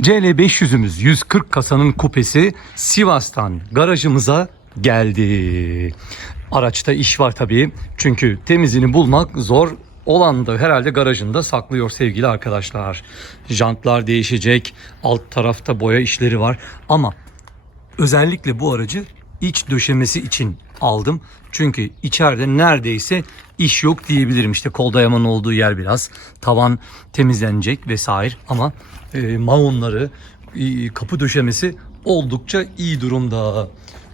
CL500'ümüz 140 kasanın kupesi Sivas'tan garajımıza geldi. Araçta iş var tabii. Çünkü temizini bulmak zor. Olan da herhalde garajında saklıyor sevgili arkadaşlar. Jantlar değişecek. Alt tarafta boya işleri var. Ama özellikle bu aracı iç döşemesi için aldım. Çünkü içeride neredeyse iş yok diyebilirim. İşte kol dayamanın olduğu yer biraz. Tavan temizlenecek vesaire ama e, maonları, e, kapı döşemesi oldukça iyi durumda.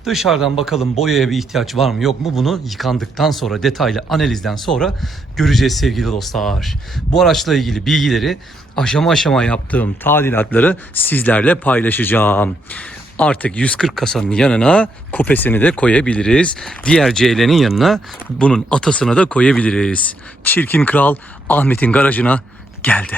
Dışarıdan bakalım boyaya bir ihtiyaç var mı yok mu bunu yıkandıktan sonra detaylı analizden sonra göreceğiz sevgili dostlar. Bu araçla ilgili bilgileri aşama aşama yaptığım tadilatları sizlerle paylaşacağım. Artık 140 kasanın yanına kupesini de koyabiliriz. Diğer CL'nin yanına bunun atasını da koyabiliriz. Çirkin Kral Ahmet'in garajına geldi.